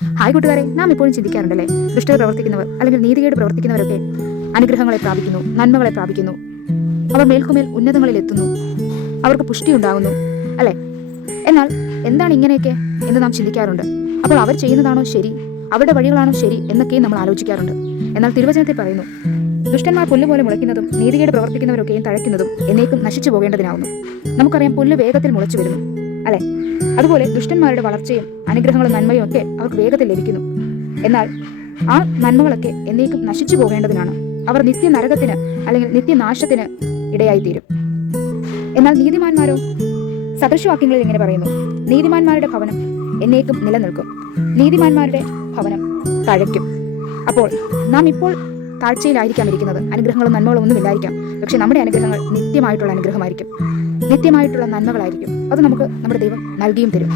Hi കൂട്ടുകാരെ, നാം ഇപ്പോഴും ചിന്തിക്കാറുണ്ടല്ലേ, ദുഷ്ടത പ്രവർത്തിക്കുന്നവർ അല്ലെങ്കിൽ നീതികേട് പ്രവർത്തിക്കുന്നവരൊക്കെ അനുഗ്രഹങ്ങളെ പ്രാപിക്കുന്നു, നന്മകളെ പ്രാപിക്കുന്നു, അവർ മേൽക്കുമേൽ ഉന്നതങ്ങളിൽ എത്തുന്നു, അവർക്ക് പുഷ്ടി ഉണ്ടാകുന്നു അല്ലെ. എന്നാൽ എന്താണ് ഇങ്ങനെയൊക്കെ എന്ന് നാം ചിന്തിക്കാറുണ്ട്. അപ്പോൾ അവർ ചെയ്യുന്നതാണോ ശരി, അവരുടെ വഴികളാണോ ശരി എന്നൊക്കെയും നമ്മൾ ആലോചിക്കാറുണ്ട്. എന്നാൽ തിരുവചനത്തിൽ പറയുന്നു, ദുഷ്ടന്മാർ പുല്ലുപോലെ മുളയ്ക്കുന്നതും നീതികേട് പ്രവർത്തിക്കുന്നവരൊക്കെയും തഴയ്ക്കുന്നതും എന്നേക്കും നശിച്ചു പോകേണ്ടതിനാവുന്നു. നമുക്കറിയാം, പുല്ല് വേഗത്തിൽ മുളച്ചു വരുന്നു അല്ലെ. അതുപോലെ ദുഷ്ടന്മാരുടെ വളർച്ചയും അനുഗ്രഹങ്ങളും നന്മയും ഒക്കെ അവർക്ക് വേഗത്തിൽ ലഭിക്കുന്നു. എന്നാൽ ആ നന്മകളൊക്കെ എന്നേക്കും നശിച്ചു പോകേണ്ടതിനാണ്. അവർ നിത്യനരകത്തിന് അല്ലെങ്കിൽ നിത്യനാശത്തിന് ഇടയായിത്തീരും. എന്നാൽ നീതിമാന്മാരോ? സദൃശവാക്യങ്ങളിൽ ഇങ്ങനെ പറയുന്നു, നീതിമാന്മാരുടെ ഭവനം എന്നേക്കും നിലനിൽക്കും, നീതിമാന്മാരുടെ ഭവനം തഴയ്ക്കും. അപ്പോൾ നാം ഇപ്പോൾ താഴ്ചയിലായിരിക്കാം ഇരിക്കുന്നത്, അനുഗ്രഹങ്ങളും നന്മകളും ഒന്നും ഇല്ലായിരിക്കാം. പക്ഷെ നമ്മുടെ അനുഗ്രഹങ്ങൾ നിത്യമായിട്ടുള്ള അനുഗ്രഹമായിരിക്കും, നിത്യമായിട്ടുള്ള നന്മകളായിരിക്കും. അത് നമുക്ക് നമ്മുടെ ദൈവം നൽകിയും തരും.